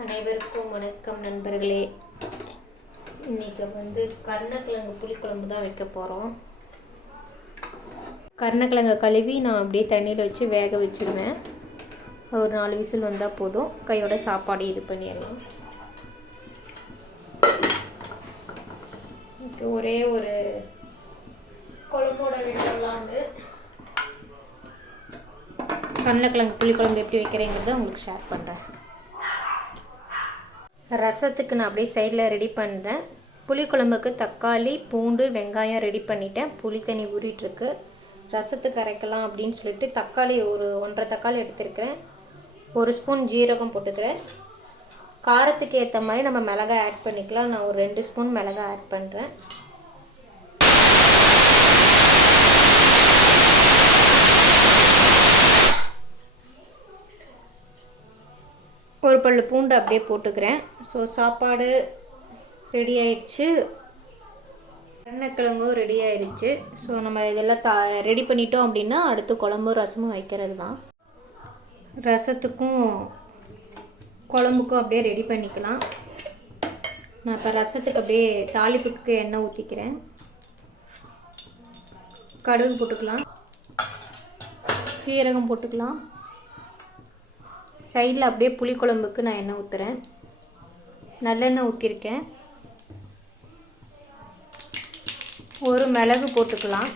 அனைவருக்கும் வணக்கம் நண்பர்களே. இன்றைக்கி கருணக்கிழங்கு புளிக்குழம்பு தான் வைக்க போகிறோம். கருணக்கிழங்கை கழுவி நான் அப்படியே தண்ணியில் வச்சு வேக வச்சுருவேன். ஒரு 4 விசில் வந்தால் போதும். கையோட சாப்பாடு இது பண்ணிடலாம். ஒரே ஒரு குழம்போட விடலான்னு கருணக்கிழங்கு புளிக்குழம்பு எப்படி வைக்கிறேங்கிறத உங்களுக்கு ஷேர் பண்ணுறேன். ரசத்துக்கு நான் அப்படியே சைடில் ரெடி பண்ணுறேன். புளிக்குழம்புக்கு தக்காளி, பூண்டு, வெங்காயம் ரெடி பண்ணிட்டேன். புளி தண்ணி ஊறிட்டுருக்கு. ரசத்துக்கு அரைக்கலாம் அப்படின்னு சொல்லிட்டு தக்காளி ஒரு 1.5 தக்காளி எடுத்துருக்கிறேன். 1 ஸ்பூன் ஜீரகம் போட்டுக்கிறேன். காரத்துக்கு ஏற்ற மாதிரி நம்ம மிளகாய் ஆட் பண்ணிக்கலாம். நான் ஒரு 2 ஸ்பூன் மிளகாய் ஆட் பண்ணுறேன். ஒரு பல்லு பூண்டு அப்படியே போட்டுக்கிறேன். ஸோ சாப்பாடு ரெடி ஆயிடுச்சு, கருணக்கிழங்கும் ரெடி ஆயிடுச்சு. ஸோ நம்ம இதெல்லாம் ரெடி பண்ணிட்டோம் அப்படின்னா அடுத்து குழம்பும் ரசமும் வைக்கிறது தான். ரசத்துக்கும் குழம்புக்கும் அப்படியே ரெடி பண்ணிக்கலாம். நான் இப்போ ரசத்துக்கு அப்படியே தாளிப்புக்கு எண்ணெய் ஊற்றிக்கிறேன். கடுகு போட்டுக்கலாம், சீரகம் போட்டுக்கலாம். சைடில் அப்படியே புளிக்குழம்புக்கு நான் எண்ணெய் ஊற்றுறேன். நல்லெண்ணெய் ஊற்றிருக்கேன். ஒரு மிளகு போட்டுக்கலாம்.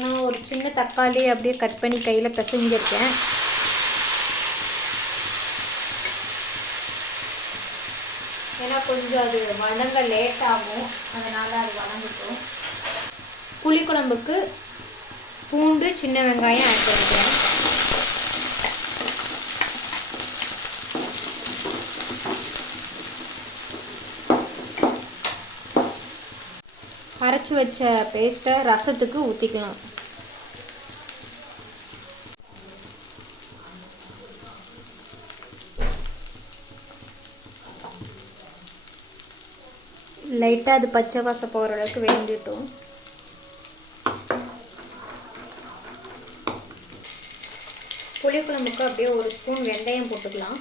நான் ஒரு சின்ன தக்காளி அப்படியே கட் பண்ணி கையில் பிசைஞ்சிருக்கேன். ஏன்னா கொஞ்சம் அது வதங்க லேட் ஆகும், அதனால் அது வதங்கட்டும். புளிக்குழம்புக்கு பூண்டு, சின்ன வெங்காயம் ஆட் பண்ணிக்கிறேன். அரைச்சி வச்ச பேஸ்ட்டை ரசத்துக்கு ஊற்றிக்கலாம். லைட்டாக அது பச்சை வாசம் போகிற அளவுக்கு வேண்டிட்டோம். புளிக்குழம்புக்கு அப்படியே 1 ஸ்பூன் வெந்தயம் போட்டுக்கலாம்.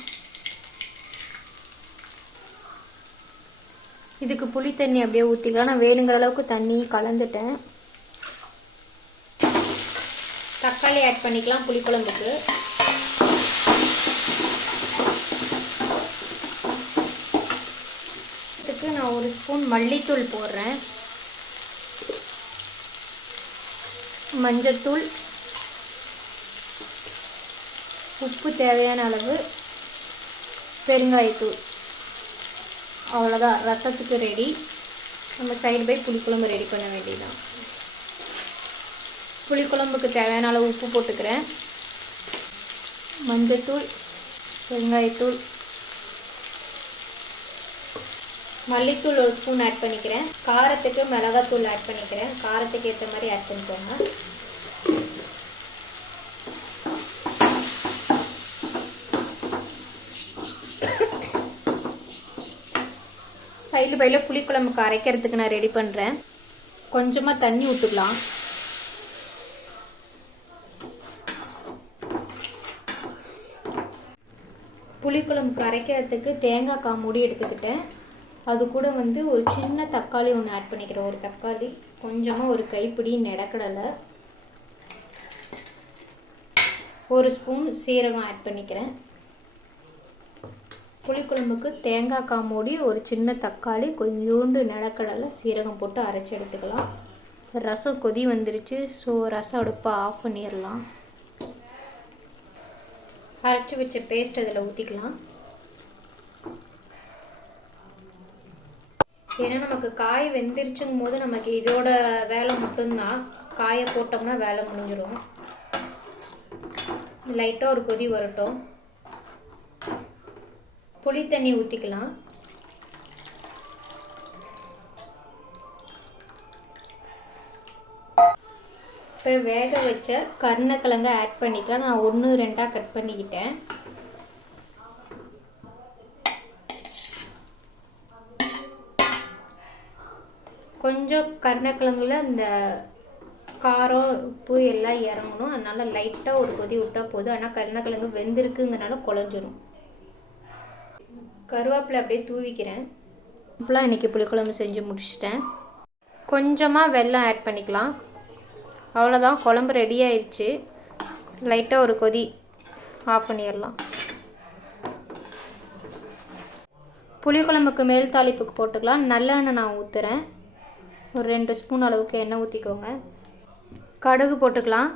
இதுக்கு புளி தண்ணி அப்படியே ஊற்றிக்கலாம். நான் வேணுங்கிற அளவுக்கு தண்ணி கலந்துட்டேன். தக்காளி ஆட் பண்ணிக்கலாம் புளிக்குழம்புக்கு. இதுக்கு நான் 1 ஸ்பூன் மல்லித்தூள் போடுறேன். மஞ்சத்தூள், உப்பு தேவையான அளவு, பெருங்காயத்தூள். அவ்வளோதான், ரசத்துக்கு ரெடி. நம்ம சைடு பை புளிக்குழம்பு ரெடி பண்ண வேண்டியதுதான். புளிக்குழம்புக்கு தேவையான அளவு உப்பு போட்டுக்கிறேன். மஞ்சத்தூள், பெருங்காயத்தூள், மல்லித்தூள் 1 ஸ்பூன் ஆட் பண்ணிக்கிறேன். காரத்துக்கு மிளகாத்தூள் ஆட் பண்ணிக்கிறேன். காரத்துக்கு ஏற்ற மாதிரி ஆட் பண்ணிக்கோங்க. சைடு பையில் புளிக்குழம்புக்கு அரைக்கிறதுக்கு நான் ரெடி பண்ணுறேன். கொஞ்சமாக தண்ணி ஊற்றிக்கலாம். புளிக்குழம்புக்கு அரைக்கிறதுக்கு தேங்காய் காமூடி எடுத்துக்கிட்டேன். அது கூட ஒரு சின்ன தக்காளி ஒன்று ஆட் பண்ணிக்கிறேன். ஒரு தக்காளி, கொஞ்சமாக ஒரு கைப்பிடி நிலக்கடலை, 1 ஸ்பூன் சீரகம் ஆட் பண்ணிக்கிறேன். புளிக்குழம்புக்கு தேங்காய் காமூடி, ஒரு சின்ன தக்காளி, கொஞ்சோண்டு நிலக்கடலை, சீரகம் போட்டு அரைச்சி எடுத்துக்கலாம். ரசம் கொதி வந்துருச்சு. ஸோ ரசம் அடுப்பை ஆஃப் பண்ணிடலாம். அரைச்சி வச்ச பேஸ்ட் அதில் ஊற்றிக்கலாம். ஏன்னா நமக்கு காய் வெந்துருச்சுங்கும் போது நமக்கு இதோட வேலை மட்டும்தான். காயை போட்டோம்னா வேலை முடிஞ்சிடும். லைட்டாக ஒரு கொதி வரட்டும். புளி தண்ணி ஊற்றிக்கலாம். இப்போ வேக வச்ச கருணக்கிழங்கை ஆட் பண்ணிக்கலாம். நான் 1, 2 கட் பண்ணிக்கிட்டேன். கொஞ்சம் கருணக்கிழங்குல இந்த காரம், உப்பு எல்லாம் இறங்கணும். அதனால் லைட்டாக ஒரு கொதி விட்டால் போதும். ஆனால் கருணக்கிழங்கு வெந்திருக்குங்கிறனால குழஞ்சிரும். கருவேப்பிலை அப்படியே தூவிக்கிறேன். இப்போலாம் இன்றைக்கி புளிக்குழம்பு செஞ்சு முடிச்சிட்டேன். கொஞ்சமாக வெல்லம் ஆட் பண்ணிக்கலாம். அவ்வளோதான், குழம்பு ரெடி ஆயிடுச்சு. லைட்டாக ஒரு கொதி ஆஃப் பண்ணிடலாம். புளிக்குழம்புக்கு மேல் தாளிப்புக்கு போட்டுக்கலாம். நல்லெண்ணெய் நான் ஊற்றுறேன். ஒரு 2 ஸ்பூன் அளவுக்கு எண்ணெய் ஊற்றிக்கோங்க. கடுகு போட்டுக்கலாம்.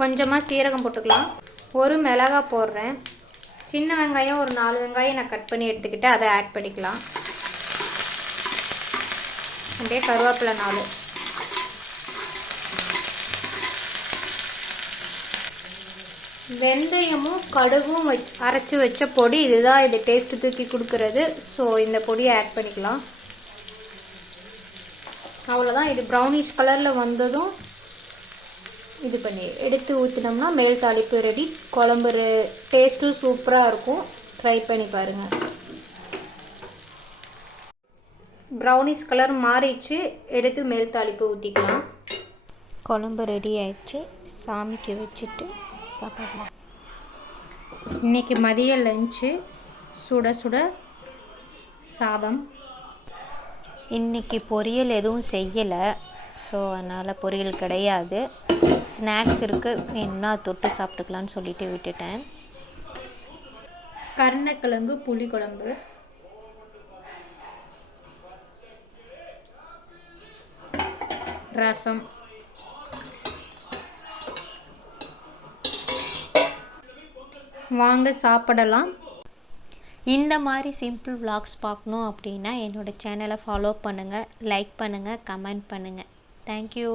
கொஞ்சமாக சீரகம் போட்டுக்கலாம். ஒரு மிளகாய் போடுறேன். சின்ன வெங்காயம் ஒரு 4 வெங்காயம் நான் கட் பண்ணி எடுத்துக்கிட்டு அதை ஆட் பண்ணிக்கலாம். அப்படியே கருவேப்பிலை 4. வெந்தயமும் கடுகும் அரைச்சி வச்ச பொடி இதுதான். இது டேஸ்ட்டு தூக்கி கொடுக்கறது. ஸோ இந்த பொடியை ஆட் பண்ணிக்கலாம். அவ்வளோதான். இது ப்ரௌனிஷ் கலரில் வந்ததும் இது பண்ணி எடுத்து ஊற்றினோம்னா மேல் தாளிப்பு ரெடி. குழம்பு டேஸ்ட்டும் சூப்பராக இருக்கும். ட்ரை பண்ணி பாருங்கள். ப்ரௌனிஷ் கலர் மாறிடுச்சு. எடுத்து மேல் தாளிப்பு ஊற்றிக்கலாம். குழம்பு ரெடி ஆயிடுச்சு. சாமிக்கு வச்சுட்டு சாப்பிடலாம். இன்றைக்கி மதிய லஞ்சு சுட சுட சாதம். இன்றைக்கி பொரியல் எதுவும் செய்யலை. ஸோ அதனால் பொரியல் கிடையாது. ஸ்நாக்ஸ் இருக்குது, என்ன தொட்டு சாப்பிட்டுக்கலான்னு சொல்லிட்டு விட்டுட்டேன். கருணக்கிழங்கு புளி குழம்பு, ரசம். வாங்க சாப்பிடலாம். இந்த மாதிரி சிம்பிள் விலாக்ஸ் பார்க்கணும் அப்படின்னா என்னோடய சேனலை ஃபாலோ பண்ணுங்கள், லைக் பண்ணுங்கள், கமெண்ட் பண்ணுங்கள். தேங்க்யூ.